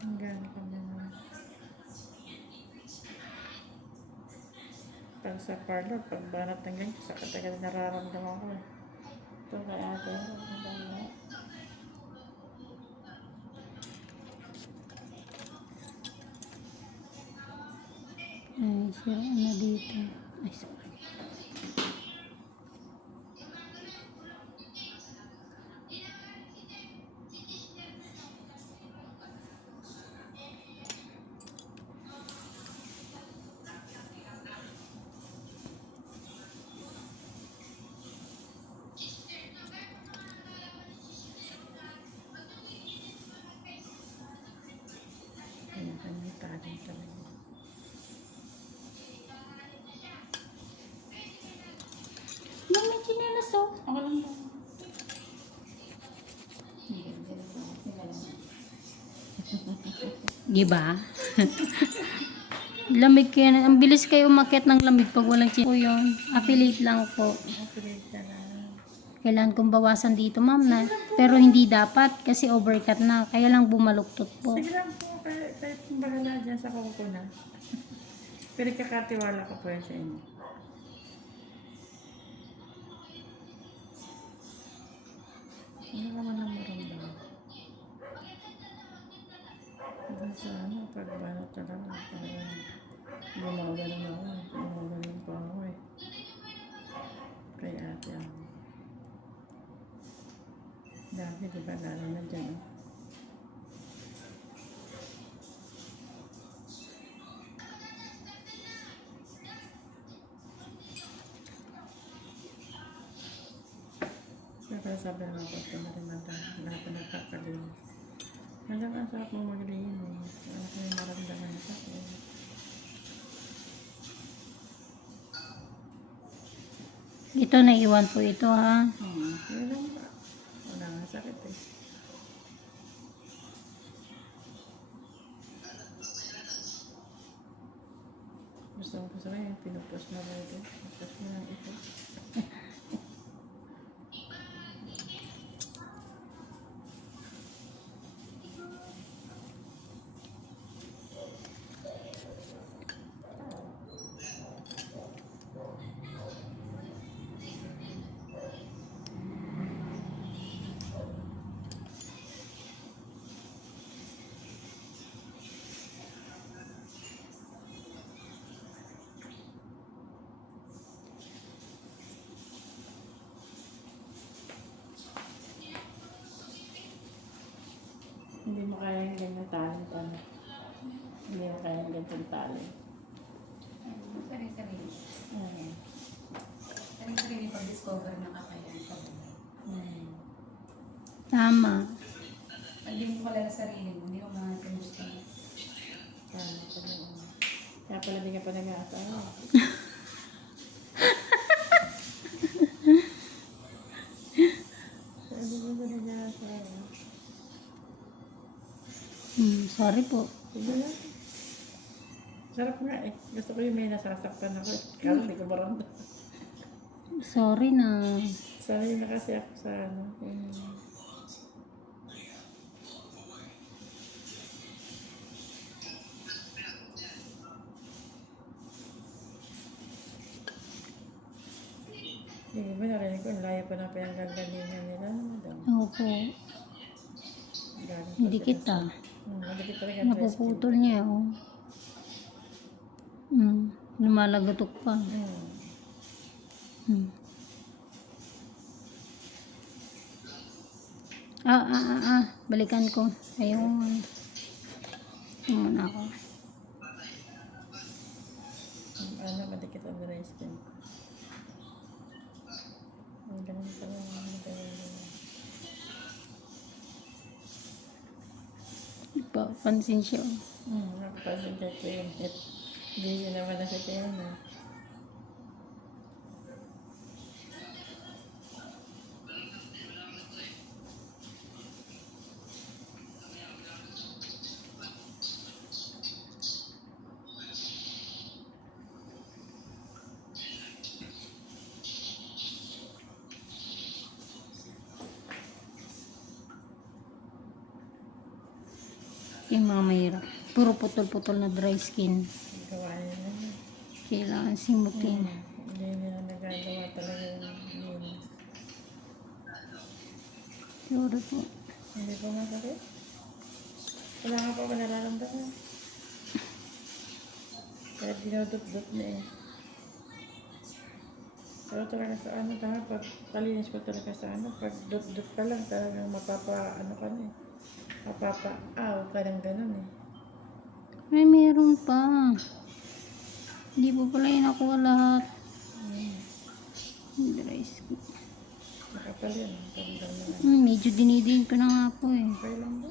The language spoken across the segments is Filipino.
Hanggang ka naman. Pag sa parlor, pag banat ng ganyan, sa katagal nararamdaman ko. eh. Ito kay ate. ang. Ay, sira na dito. Ay, sorry. Diba? lamig kayo. Ang bilis kayo umakyat ng lamig pag walang chinelas. Po. Affiliate lang po. Ka na. Kailangan kong bawasan dito, ma'am, na. Pero hindi dapat kasi overcut na. Kaya lang bumaluktot po. Sige lang po, kahit bahala dyan sa kuko na. Pero kakatiwala ko po yan sa inyo. Ano Hanggang sa ano, pag bano talaga, talagang gumagaling ako, eh. gumagaling pa ako eh. Kay ate ako. Dati, di ba, lalo na dyan, oh. Pero sabi naman ko, ito na rin mata, lahat na nagkakalinis. Alam, ang sarap mo maglinis. Ano ko yung maramdaman sa akin. Ito, naiwan po ito, ha? Hmm? Wala nga sakit eh. Gusto ko sa kanya, pinupost na ba ito? Pinupost mo lang ito. Ganyan talent, ano? Hindi mo kaya yung ganyan talent. Sarili-sarili. Hmm. Sarili-sarili pag-discover ng kakayahan sa buhay. Hmm. Tama. Pag di mo kilala sarili mo, hindi mo makakita gusto. Tama pala. oh. Kaya pala di ka pa nag-aasawa. Kaya di ka pa nag-aasawa. Hmm, sorry po. Sarap nga eh. Gusto ko yung may nasasaktan ako. eh. Kala hindi ko maramdaman. Sorry na. Sanay na kasi ako sa ano. yung- Hindi ba narinig ko, layo pa ng pinanggalingan nila. Opo. Galing pa Hindi sila kita. Hmm, talaga Napuputol niya, oh. Hmm. Lumalagatok pa. Hmm. Hmm. Ah, ah, ah, ah. Balikan ko. Ayun. Ayun ako. Ano, madikit ang rice din. Ang ganun pala. ang Pa, pansin siya. Hmm, nakapansin kay Kenneth. Busy naman na si Kenneth. Yung mga mahirap. Puro putol-putol na dry skin. Kailangan simutin. Hindi nila nagagawa talaga yun. Siguro po. Hindi ba masakit? Wala nga pa ba nararamdaman? Kaya dinudot-dot na eh. Pero talaga sa ano talaga, pag palinis ko talaga sa ano, pag dot-dot pa lang talagang mapapa, ano ka na eh. Mapapa, aw, parang ganun eh. Ay, meron pa. Hindi po pala yung nakuha lahat. Hmm. Dry skin. Yan. Parang naman. Hmm, medyo dinidiin ko na nga po eh. Okay lang ba?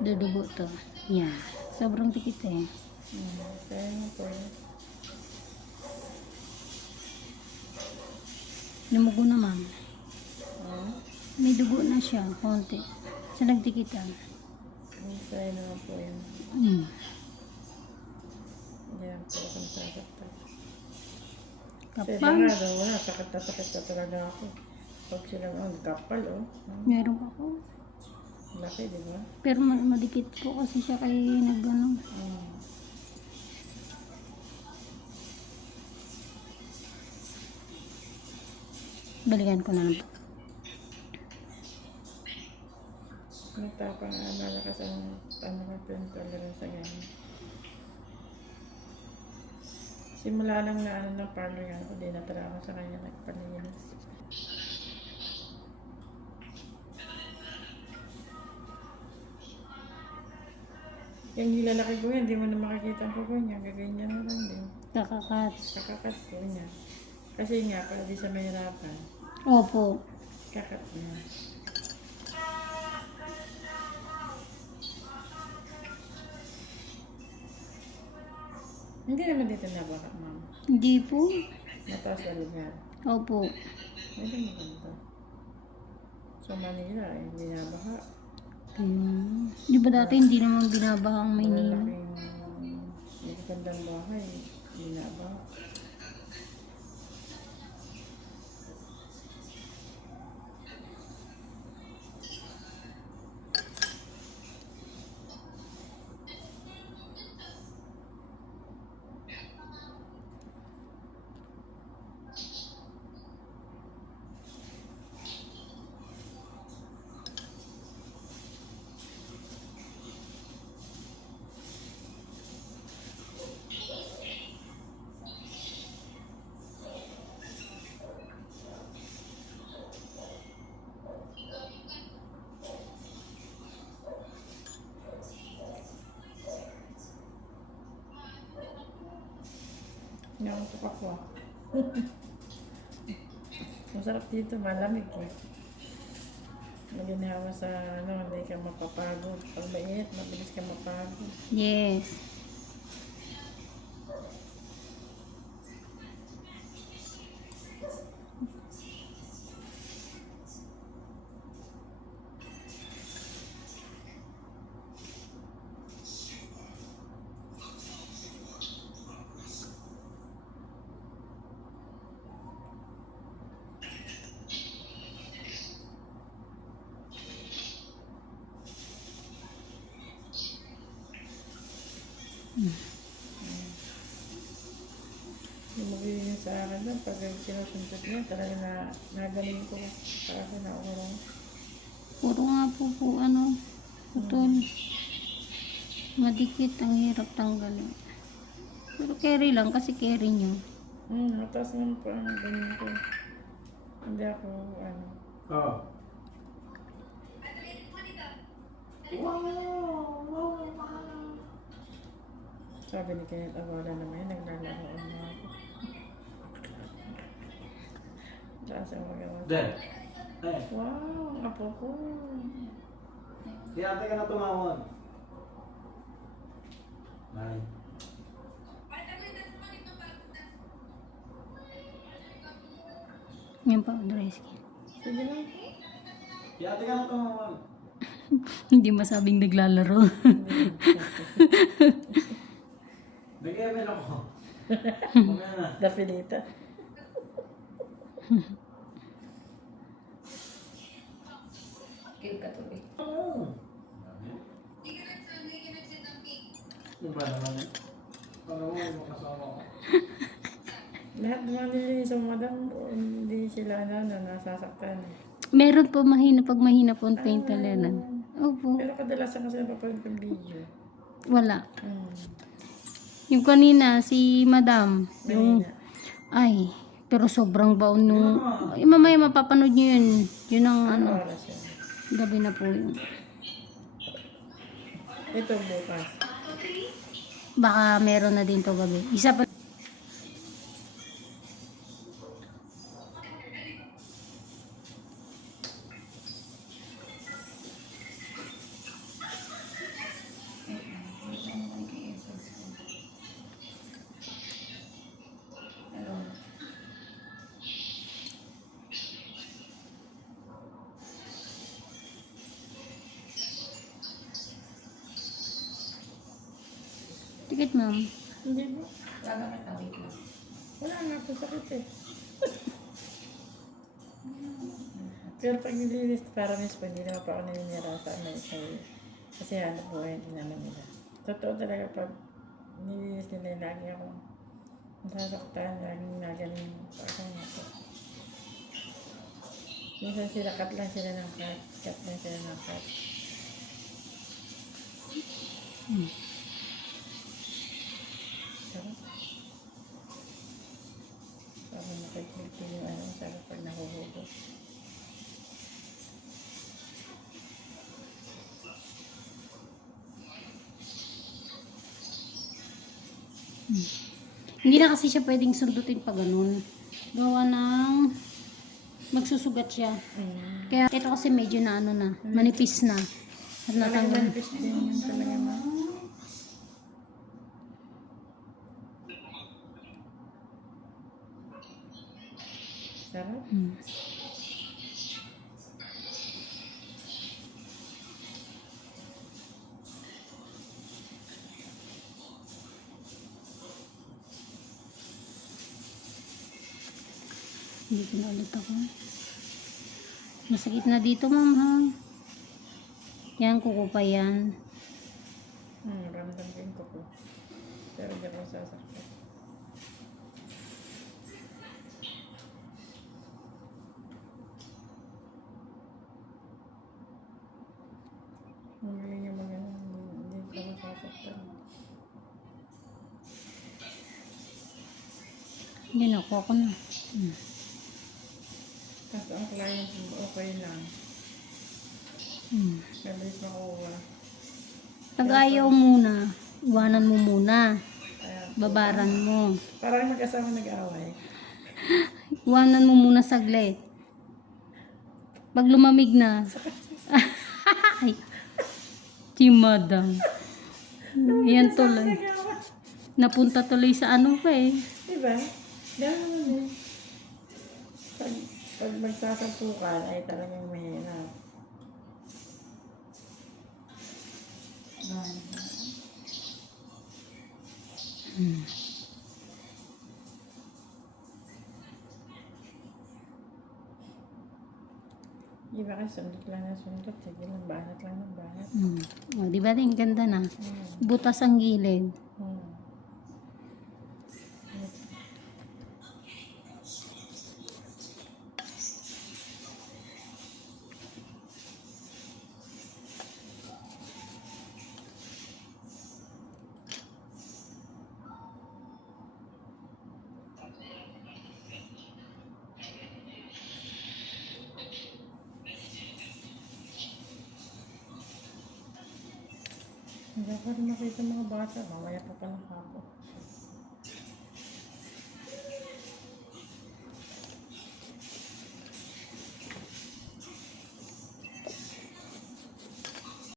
Dudugo to. Yan. Sobrang tikit eh. Hmm. Kaya nga po. Lumugo naman. Ah, May dugo na siya, konti. Sa nagdikitan. Kaya naman po yun. Hmm. Hindi lang po ako nasasaktan. Kasi Kapal. nga daw, wala, sakit na sakit na talaga ako. Pag sila, oh, kapal, oh. Hmm, Meron pa po. Laki, di ba? Pero ma- madikit po kasi siya kay nagano. Hmm. Balikan ko na lang. Nagtapang uh, malakas ang ano ko pain tolerance sa ganyan. Simula lang na ano ng parlor yan ako, di na talaga sa kanya nagpalinis. Yung nilalaki ko yan, di mo na makikita ang kuko niya, gaganyan na lang din. Kakakat. Kakakat ko niya. Kasi nga, para di sa mahirapan, Opo. kakat niya. Hindi naman dito na baka, ma'am. Hindi po. Mataas na lugar. Opo. Medyo maganda. Sa Manila, eh, hindi na Hmm. Di ba dati hindi naman binabaha ang Maynila? Magagandang bahay, hindi na baka. Nakutok ako. Masarap dito, malamig eh. Maginawa sa ano, hindi ka mapapagod. Pag mainit, mabilis ka mapagod. Yes. Yung magbibigay sa akin doon, pag sinusuntot niya, talaga na nagaling ko. Para ko na urong. Puro nga po po ano, putol. Madikit, ang hirap tanggalin. Pero carry lang kasi carry nyo. Hmm, mataas naman po ang ganyan ko. Hindi ako, ano. Oo. Sabi ni Kenneth Agola naman, naglalaro na ako. Taas ang magawa. Den. Eh, Wow, ang apo ko. si ate ka na tumawag. Bye. Yan pa, dry skin. Sige lang po. Si ate ka na tumawan. Hindi masabing naglalaro. Mo ako. Na. Dapilita. Kill ka tuloy. Oo. Yung ba naman eh? Para mo makasama ko. Lahat naman nililinis ang madam, hindi sila na, na nasasaktan. Meron po mahina pag mahina po ang pain tolerance. Opo. Pero kadalasan kasi napapanood ng video. Wala. Hmm. Yung kanina, si madam, yung, ay, pero sobrang baon nung, eh, mamaya mapapanood nyo yun. Yun ang ano, gabi na po yun. Ito bukas. Baka meron na din to gabi. Isa pa, tikit ma'am. Hindi mo. Wala ka tawid lang. Wala nga po sakit eh. Pero pag nililis, para mismo, hindi naman pa ako naninira sa ano. Sa, kasi hanap buhay din naman nila. Totoo talaga pag nililis nila, lagi ako nasasaktan, laging nagaling ako nga po. Minsan sila, cut lang sila ng cut. Cut lang sila ng cut. Sarap. Nahuhugot. Hindi na kasi siya pwedeng sundutin pa ganun. Gawa ng magsusugat siya. Kaya ito kasi medyo na ano na, manipis na. At natanggal. manipis yung talaga Sarap. Hmm. Dito na ulit ako. Masakit na dito, ma'am, ha? Yan, kuko pa yan. Yan, ako ako na. Hmm. Tapos ang client okay lang. Hmm. Mabilis makuha. Pag ayaw muna, iwanan mo muna. Babaran mo. parang mag-asawa nag-away. Iwanan mo muna saglit. Pag lumamig na. Ay. Si madam. Yan tuloy. Napunta tuloy sa ano pa eh. Diba? Gano'n naman eh. Pag, pag magsasampukan ay talagang mahirap. Hmm. Di ba kasi sundot lang na sundot. Sige lang, banat lang ng banat. Hmm. O, di ba din ganda na? Hmm. Butas ang gilid. Hindi ko rin makita mga bata. Mamaya pa pala ako.